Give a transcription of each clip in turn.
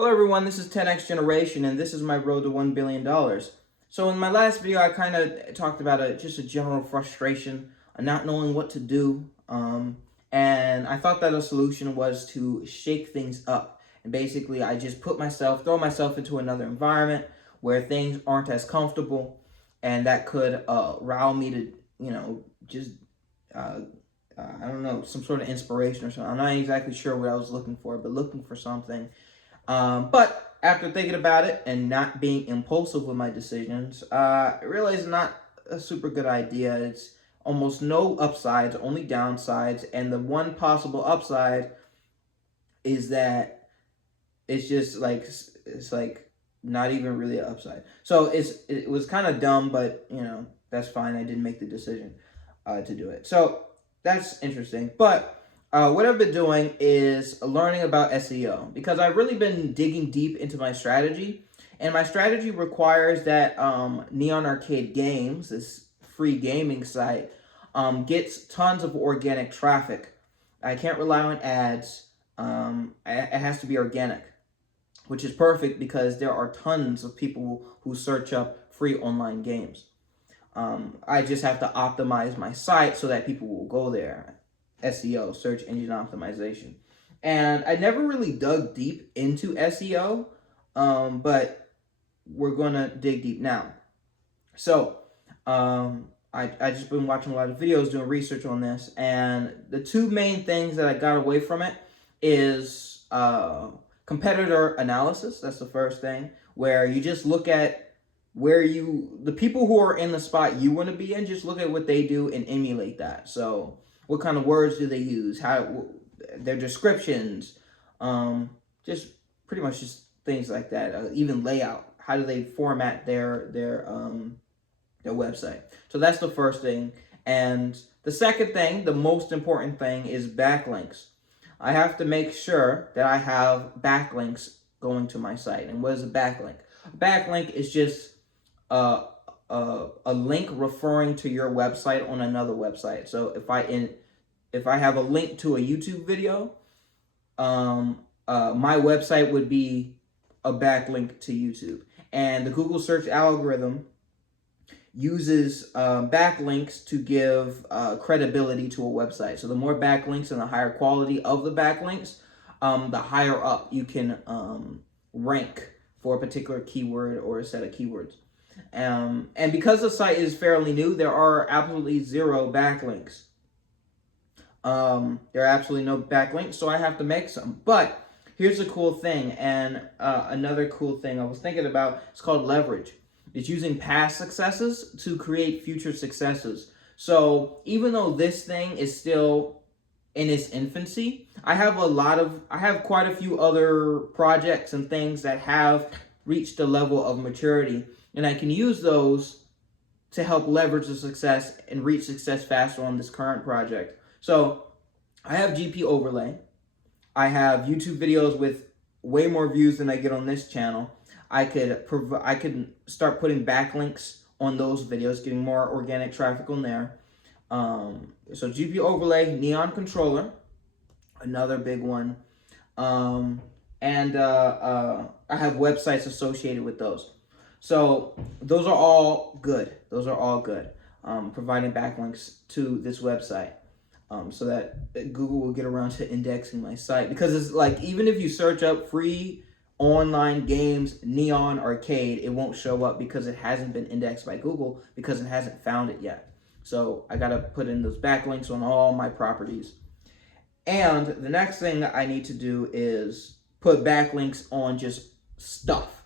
Hello everyone, this is 10X Generation and this is my road to $1 billion. So in my last video, I kind of talked about just a general frustration of not knowing what to do. And I thought that a solution was to shake things up. And basically, I just throw myself into another environment where things aren't as comfortable, and that could allow me to, just, I don't know, some sort of inspiration or something. I'm not exactly sure what I was looking for, but looking for something. But after thinking about it and not being impulsive with my decisions, I realized it's not a super good idea. It's almost no upsides, only downsides. And the one possible upside is that it's like not even really an upside. So it was kind of dumb, but that's fine. I didn't make the decision to do it. So that's interesting. But what I've been doing is learning about SEO because I've really been digging deep into my strategy. And my strategy requires that Neon Arcade Games, this free gaming site, gets tons of organic traffic. I can't rely on ads. It has to be organic, which is perfect because there are tons of people who search up free online games. I just have to optimize my site so that people will go there. SEO, search engine optimization. And I never really dug deep into SEO, but we're going to dig deep now. So I just been watching a lot of videos, doing research on this, and the two main things that I got away from it is competitor analysis. That's the first thing, where you just look at the people who are in the spot you want to be in, just look at what they do and emulate that. So what kind of words do they use? How their descriptions, just pretty much just things like that. Even layout. How do they format their website? So that's the first thing. And the second thing, the most important thing, is backlinks. I have to make sure that I have backlinks going to my site. And what is a backlink? A backlink is just a link referring to your website on another website. So if I have a link to a YouTube video, my website would be a backlink to YouTube. And the Google search algorithm uses backlinks to give credibility to a website. So the more backlinks and the higher quality of the backlinks, the higher up you can rank for a particular keyword or a set of keywords. And because the site is fairly new, there are absolutely zero backlinks. There are absolutely no backlinks, so I have to make some. But here's the cool thing, and another cool thing I was thinking about, it's called leverage. It's using past successes to create future successes. So even though this thing is still in its infancy, I have quite a few other projects and things that have reached a level of maturity, and I can use those to help leverage the success and reach success faster on this current project. So I have GP overlay. I have YouTube videos with way more views than I get on this channel. I could start putting backlinks on those videos, getting more organic traffic on there. So GP overlay, Neon controller, another big one. And I have websites associated with those. So those are all good. Providing backlinks to this website. So that Google will get around to indexing my site. Because it's like, even if you search up free online games, Neon Arcade, it won't show up because it hasn't been indexed by Google because it hasn't found it yet. So I got to put in those backlinks on all my properties. And the next thing I need to do is put backlinks on just stuff.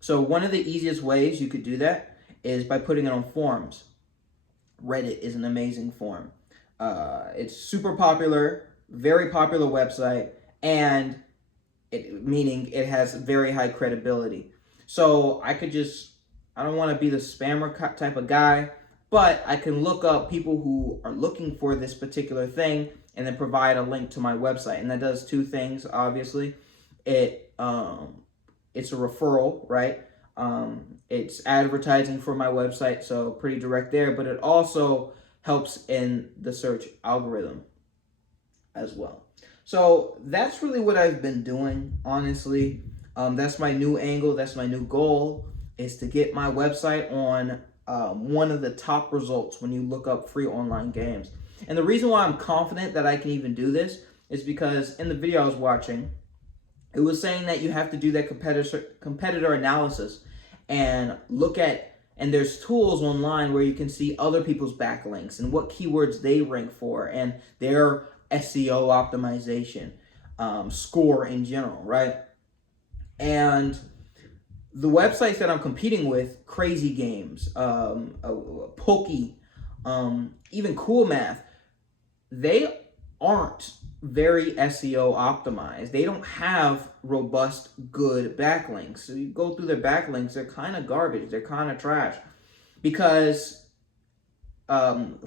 So one of the easiest ways you could do that is by putting it on forums. Reddit is an amazing forum. It's super popular, very popular website, and meaning it has very high credibility. So I don't want to be the spammer type of guy, but I can look up people who are looking for this particular thing and then provide a link to my website. And that does two things, obviously. It's a referral, right? It's advertising for my website, so pretty direct there, but it also helps in the search algorithm as well. So that's really what I've been doing, honestly. That's my new angle. That's my new goal, is to get my website on one of the top results when you look up free online games. And the reason why I'm confident that I can even do this is because in the video I was watching, it was saying that you have to do that competitor analysis and look at, and there's tools online where you can see other people's backlinks and what keywords they rank for and their SEO optimization score in general, right? And the websites that I'm competing with, Crazy Games, Pokey, even Cool Math, they aren't very SEO optimized. They don't have robust, good backlinks. So you go through their backlinks, they're kind of garbage. They're kind of trash because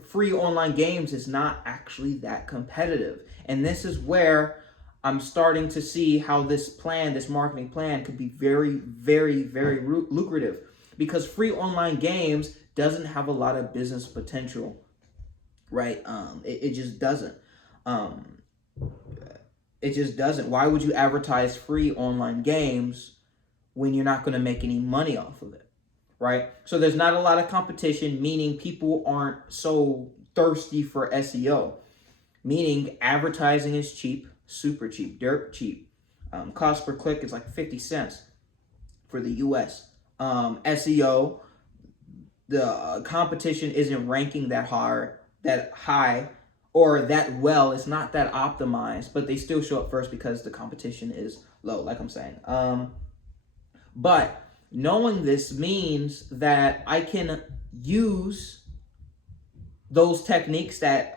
free online games is not actually that competitive. And this is where I'm starting to see how this marketing plan could be very, very, very lucrative, because free online games doesn't have a lot of business potential, right? It just doesn't. It just doesn't. Why would you advertise free online games when you're not going to make any money off of it, right? So there's not a lot of competition, meaning people aren't so thirsty for SEO, meaning advertising is cheap, super cheap, dirt cheap. Cost per click is like 50 cents for the US. SEO, the competition isn't ranking that high, or that well. It's not that optimized, but they still show up first because the competition is low, like I'm saying. But knowing this means that I can use those techniques that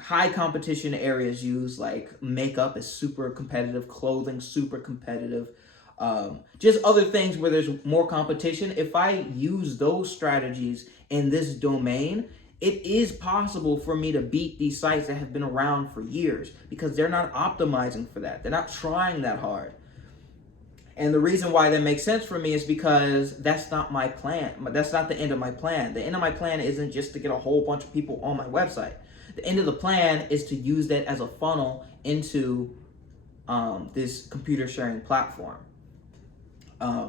high competition areas use, like makeup is super competitive, clothing super competitive, just other things where there's more competition. If I use those strategies in this domain, it is possible for me to beat these sites that have been around for years, because they're not optimizing for that. They're not trying that hard. And the reason why that makes sense for me is because that's not my plan. That's not the end of my plan. The end of my plan isn't just to get a whole bunch of people on my website. The end of the plan is to use that as a funnel into this computer sharing platform.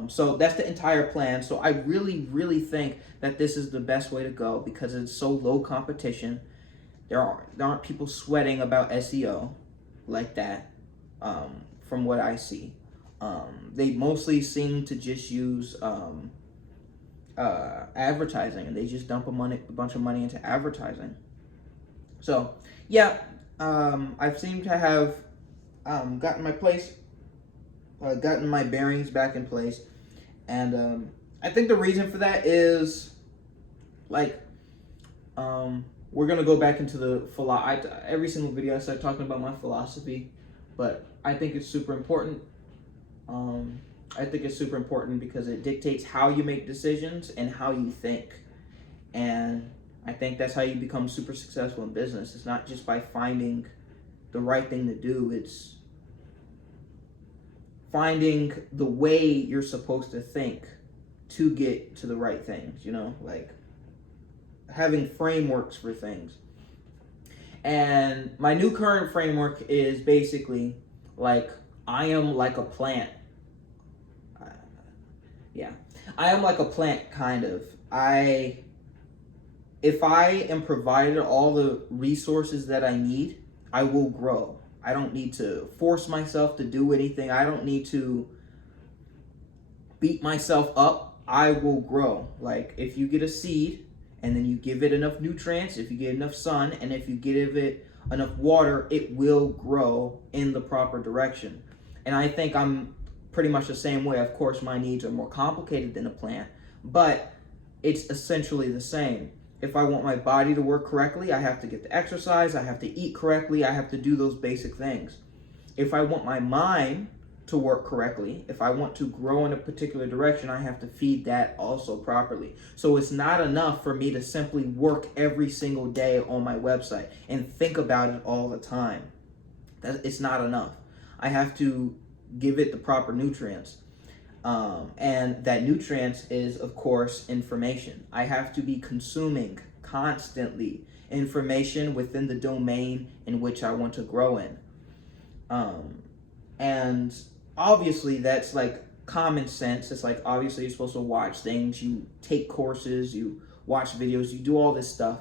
So that's the entire plan. So I really, really think that this is the best way to go, because it's so low competition. There aren't people sweating about SEO like that, from what I see. They mostly seem to just use advertising, and they just dump a bunch of money into advertising. So yeah, I've seemed to have gotten my bearings back in place, and I think the reason for that is, like, we're gonna go back into the every single video I start talking about my philosophy, but I think it's super important. I think it's super important because it dictates how you make decisions and how you think, and I think that's how you become super successful in business. It's not just by finding the right thing to do, it's finding the way you're supposed to think to get to the right things, like having frameworks for things. And my new current framework is basically like, I am like a plant. I am like a plant, kind of. If I am provided all the resources that I need, I will grow. I don't need to force myself to do anything. I don't need to beat myself up. I will grow. Like, if you get a seed and then you give it enough nutrients, if you get enough sun, and if you give it enough water, it will grow in the proper direction. And I think I'm pretty much the same way. Of course, my needs are more complicated than a plant, but it's essentially the same. If I want my body to work correctly, I have to get the exercise, I have to eat correctly, I have to do those basic things. If I want my mind to work correctly, if I want to grow in a particular direction, I have to feed that also properly. So it's not enough for me to simply work every single day on my website and think about it all the time. It's not enough. I have to give it the proper nutrients. And that nutrients is, of course, information. I have to be consuming constantly information within the domain in which I want to grow in. And obviously that's like common sense. It's like, obviously you're supposed to watch things, you take courses, you watch videos, you do all this stuff.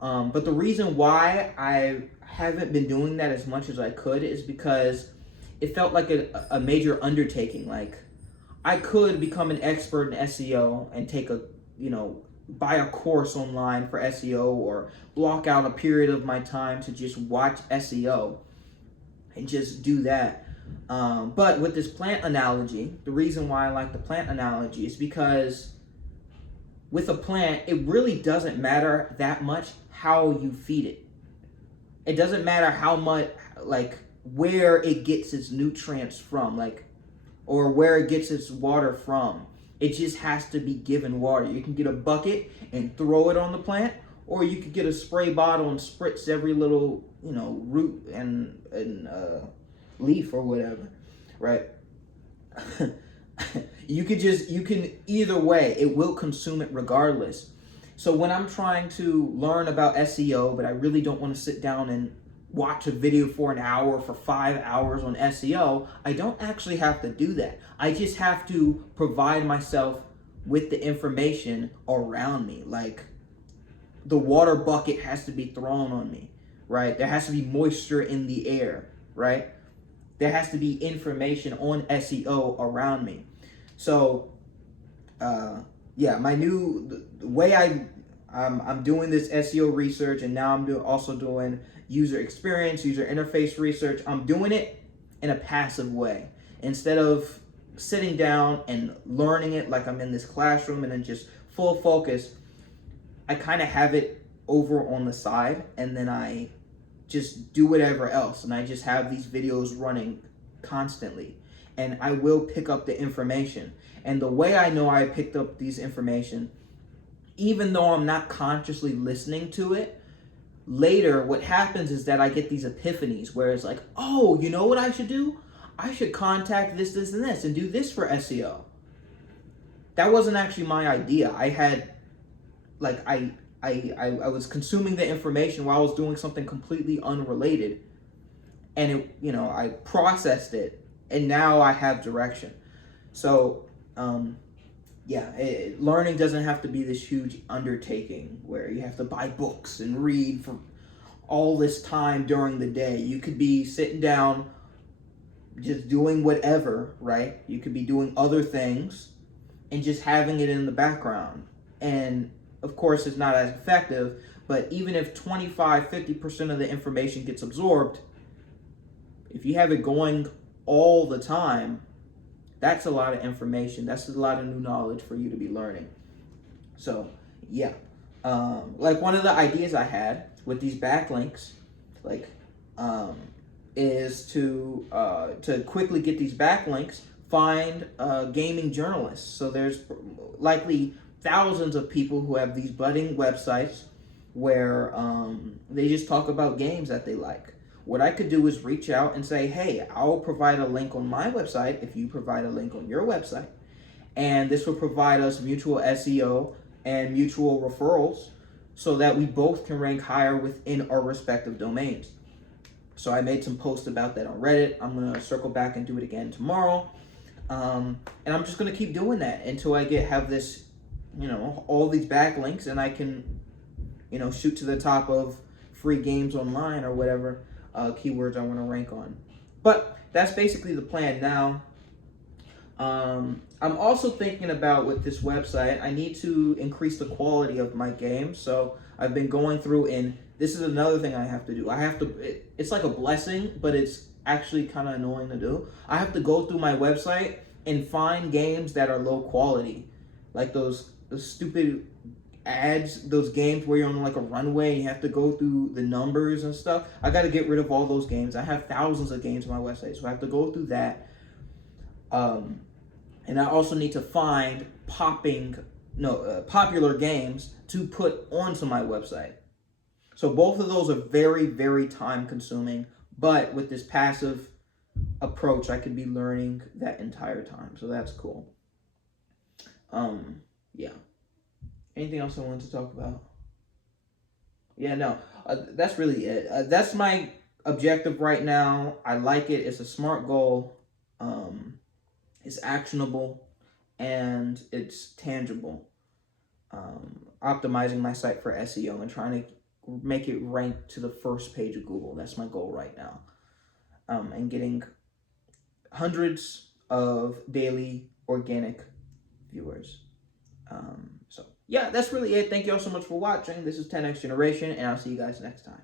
But the reason why I haven't been doing that as much as I could is because it felt like a major undertaking. Like, I could become an expert in SEO and take buy a course online for SEO, or block out a period of my time to just watch SEO and just do that. But with this plant analogy, the reason why I like the plant analogy is because with a plant, it really doesn't matter that much how you feed it. It doesn't matter how much, like, where it gets its nutrients from, like, or where it gets its water from. It just has to be given water. You can get a bucket and throw it on the plant, or you could get a spray bottle and spritz every little, root and leaf or whatever, right? You can either way, it will consume it regardless. So when I'm trying to learn about SEO, but I really don't want to sit down and watch a video for an hour, for 5 hours on SEO, I don't actually have to do that. I just have to provide myself with the information around me. Like, the water bucket has to be thrown on me, right? There has to be moisture in the air, right? There has to be information on SEO around me. So, the way I'm doing this SEO research, and now I'm also doing user experience, user interface research. I'm doing it in a passive way. Instead of sitting down and learning it like I'm in this classroom and then just full focus, I kind of have it over on the side, and then I just do whatever else. And I just have these videos running constantly. And I will pick up the information. And the way I know I picked up these information, even though I'm not consciously listening to it, later what happens is that I get these epiphanies where it's like, oh, you know what I should do? I should contact this, this, and this, and do this for SEO. That wasn't actually my idea. I had, like, I was consuming the information while I was doing something completely unrelated. And I processed it, and now I have direction. So, learning doesn't have to be this huge undertaking where you have to buy books and read for all this time during the day. You could be sitting down, just doing whatever, right? You could be doing other things and just having it in the background. And of course, it's not as effective, but even if 25-50% of the information gets absorbed, if you have it going all the time, that's a lot of information. That's a lot of new knowledge for you to be learning. So, yeah. Like, one of the ideas I had with these backlinks, is to quickly get these backlinks, find gaming journalists. So there's likely thousands of people who have these budding websites where they just talk about games that they like. What I could do is reach out and say, hey, I'll provide a link on my website if you provide a link on your website. And this will provide us mutual SEO and mutual referrals so that we both can rank higher within our respective domains. So I made some posts about that on Reddit. I'm going to circle back and do it again tomorrow. And I'm just going to keep doing that until I have this, all these backlinks, and I can, shoot to the top of free games online or whatever keywords I want to rank on. But that's basically the plan now. I'm also thinking about, with this website, I need to increase the quality of my games. So I've been going through, and this is another thing I have to do. It's like a blessing, but it's actually kind of annoying to do. I have to go through my website and find games that are low quality. Like those stupid ads, those games where you're on like a runway and you have to go through the numbers and stuff. I got to get rid of all those games. I have thousands of games on my website, so I have to go through that. And I also need to find popular games to put onto my website. So both of those are very, very time consuming, but with this passive approach, I could be learning that entire time. So that's cool. Yeah. Anything else I wanted to talk about? Yeah, no, that's really it. That's my objective right now. I like it. It's a smart goal. It's actionable and it's tangible. Optimizing my site for SEO and trying to make it rank to the first page of Google. That's my goal right now. And getting hundreds of daily organic viewers. So yeah, that's really it. Thank you all so much for watching. This is 10X Generation, and I'll see you guys next time.